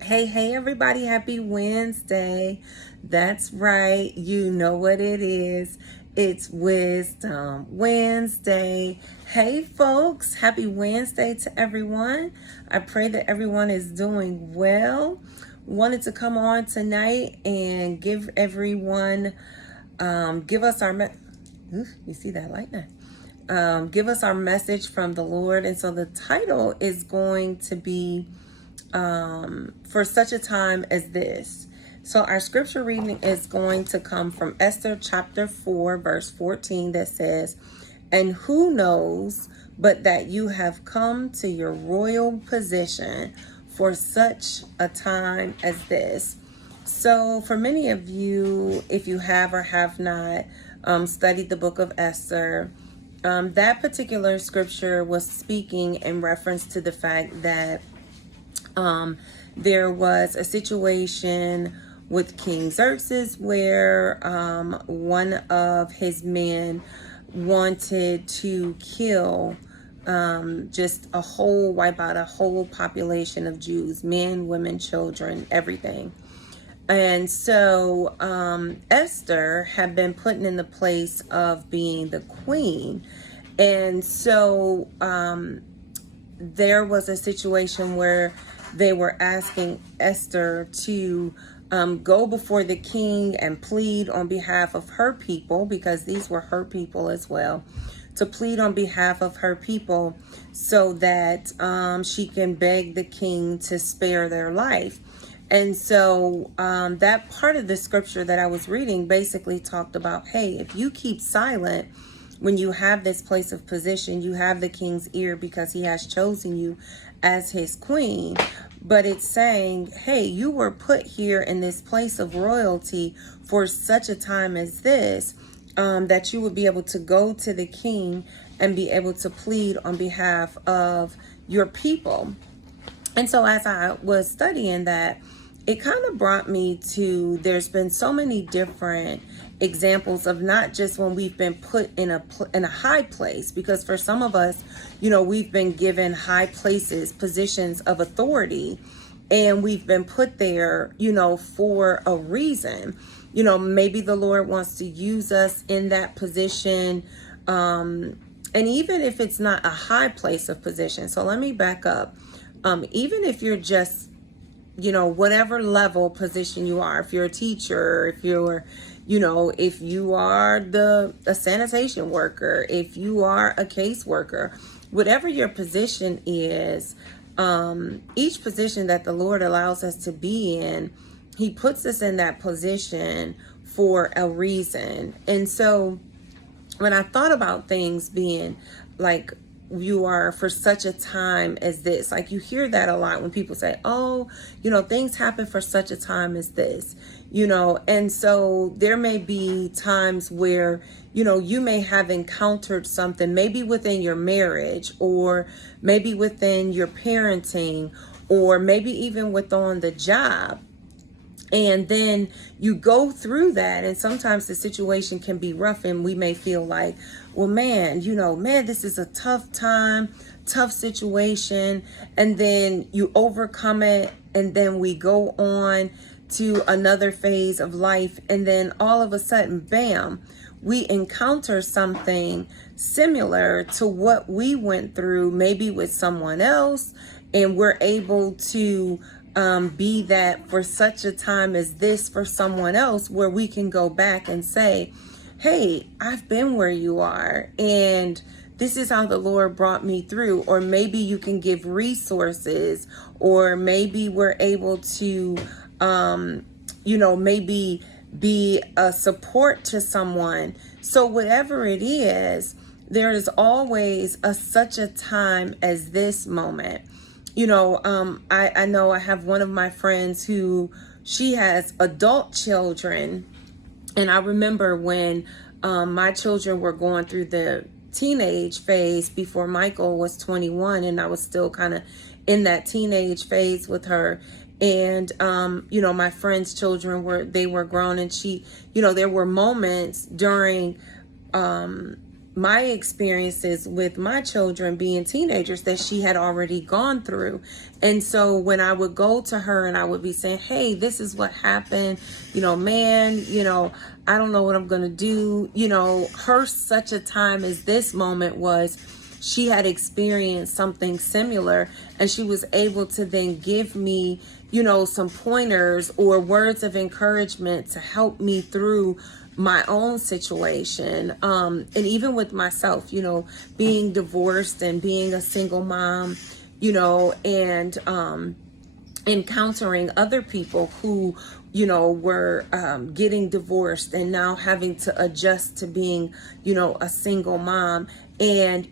Hey, everybody, happy Wednesday. That's right, you know what it is. It's Wisdom Wednesday. Hey, folks, happy Wednesday to everyone. I pray that everyone is doing well. Wanted to come on tonight and give everyone, give us our, you see that light now? Give us our message from the Lord. And so the title is going to be for such a time as this. So our scripture reading is going to come from Esther chapter 4, verse 14, that says, "And who knows but that you have come to your royal position for such a time as this." So for many of you, if you have or have not studied the book of Esther, that particular scripture was speaking in reference to the fact that there was a situation with King Xerxes where one of his men wanted to kill wipe out a whole population of Jews, men, women, children, everything. And so Esther had been put in the place of being the queen. And so there was a situation where they were asking Esther to go before the king and plead on behalf of her people, because these were her people as well, to plead on behalf of her people so that she can beg the king to spare their life. And so that part of the scripture that I was reading basically talked about, hey, if you keep silent when you have this place of position, you have the king's ear because he has chosen you as his queen. But it's saying, hey, you were put here in this place of royalty for such a time as this, that you would be able to go to the king and be able to plead on behalf of your people. And so as I was studying that, it kind of brought me to, there's been so many different examples of not just when we've been put in a high place, because for some of us, we've been given high places, positions of authority, and we've been put there, for a reason. Maybe the Lord wants to use us in that position. And even if it's not a high place of position, so let me back up. Even if you're just, whatever level position you are, if you're a teacher, if you're, if you are a sanitation worker, if you are a caseworker, whatever your position is, each position that the Lord allows us to be in, he puts us in that position for a reason. And so when I thought about things being like, you are for such a time as this, like you hear that a lot when people say, oh, things happen for such a time as this, and so there may be times where, you may have encountered something, maybe within your marriage, or maybe within your parenting, or maybe even on the job. And then you go through that, and sometimes the situation can be rough, and we may feel like, well, man, this is a tough time, tough situation. And then you overcome it, and then we go on to another phase of life. And then all of a sudden, bam, we encounter something similar to what we went through, maybe with someone else, and we're able to be that for such a time as this for someone else, where we can go back and say, hey, I've been where you are, and this is how the Lord brought me through. Or maybe you can give resources, or maybe we're able to, maybe be a support to someone. So whatever it is, there is always such a time as this moment. I know I have one of my friends who, she has adult children. And I remember when my children were going through the teenage phase before Michael was 21, and I was still kind of in that teenage phase with her. And, my friend's children were grown, and she, there were moments during my experiences with my children being teenagers that she had already gone through. And so when I would go to her and I would be saying, hey, this is what happened, man, I don't know what I'm going to do. Her such a time as this moment was, she had experienced something similar, and she was able to then give me, some pointers or words of encouragement to help me through my own situation. And even with myself, being divorced and being a single mom, and encountering other people who, were getting divorced and now having to adjust to being, a single mom. And,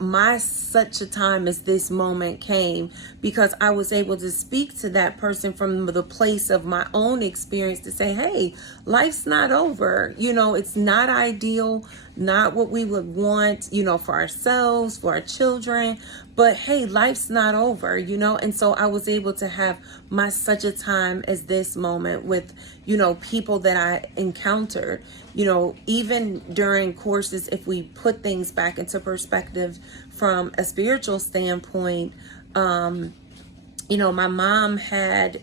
my such a time as this moment came because I was able to speak to that person from the place of my own experience to say, hey, life's not over. It's not ideal, not what we would want, for ourselves, for our children. But hey, life's not over, and so I was able to have my such a time as this moment with, people that I encountered, even during courses, if we put things back into perspective from a spiritual standpoint, my mom had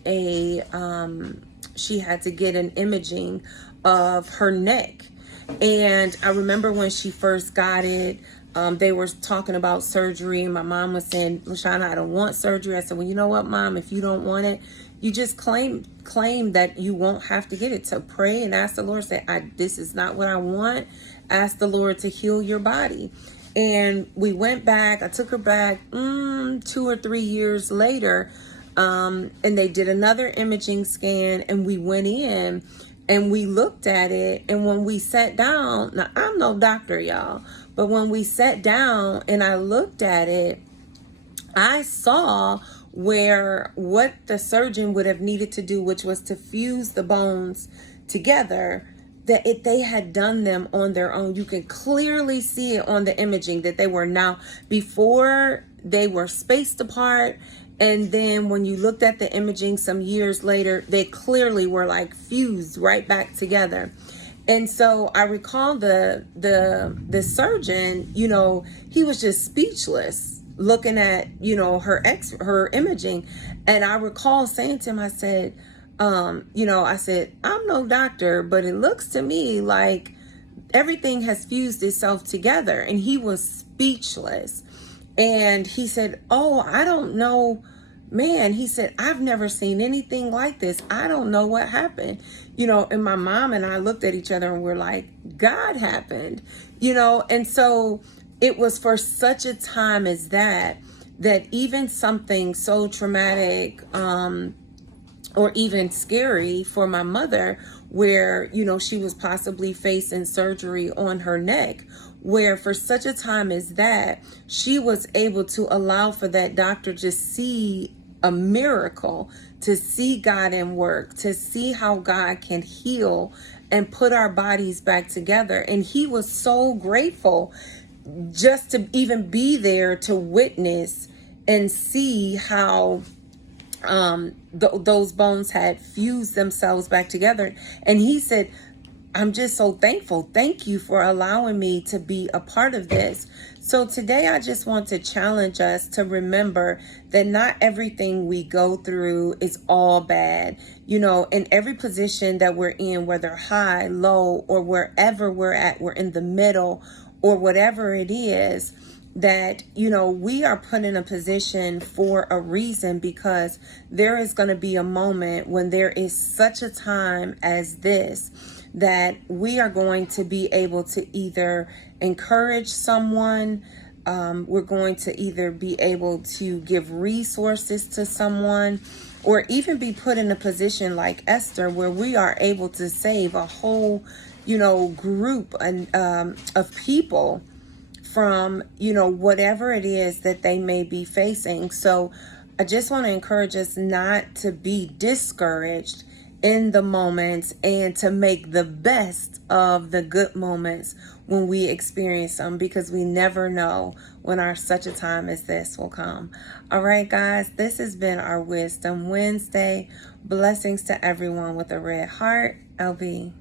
she had to get an imaging of her neck. And I remember when she first got it, they were talking about surgery, and my mom was saying, LaShawna, I don't want surgery. I said, well, you know what, Mom, if you don't want it, you just claim that you won't have to get it. So pray and ask the Lord, say, this is not what I want. Ask the Lord to heal your body. And we went back, I took her back 2 or 3 years later, and they did another imaging scan, and we went in and we looked at it. And when we sat down, now I'm no doctor, y'all, but when we sat down and I looked at it, I saw what the surgeon would have needed to do, which was to fuse the bones together, that they had done them on their own. You can clearly see it on the imaging that they were now, before they were spaced apart. And then when you looked at the imaging some years later, they clearly were like fused right back together. And so I recall the surgeon, he was just speechless looking at, her imaging. And I recall saying to him, I said, I said, I'm no doctor, but it looks to me like everything has fused itself together. And he was speechless. And he said, oh, I don't know, man. He said, I've never seen anything like this. I don't know what happened. And my mom and I looked at each other and we're like, God happened, and so it was for such a time as that even something so traumatic, or even scary for my mother, where, she was possibly facing surgery on her neck, where for such a time as that, she was able to allow for that doctor to see a miracle, to see God in work, to see how God can heal and put our bodies back together. And he was so grateful just to even be there to witness and see how those bones had fused themselves back together. And he said, I'm just so thankful. Thank you for allowing me to be a part of this. So today I just want to challenge us to remember that not everything we go through is all bad. In every position that we're in, whether high, low, or wherever we're at, we're in the middle or whatever it is, that, we are put in a position for a reason, because there is going to be a moment when there is such a time as this that we are going to be able to either encourage someone, we're going to either be able to give resources to someone, or even be put in a position like Esther, where we are able to save a whole, group of people from, whatever it is that they may be facing. So I just want to encourage us not to be discouraged in the moments, and to make the best of the good moments when we experience them, because we never know when our such a time as this will come. All right, guys, this has been our Wisdom Wednesday. Blessings to everyone with a red heart. LB.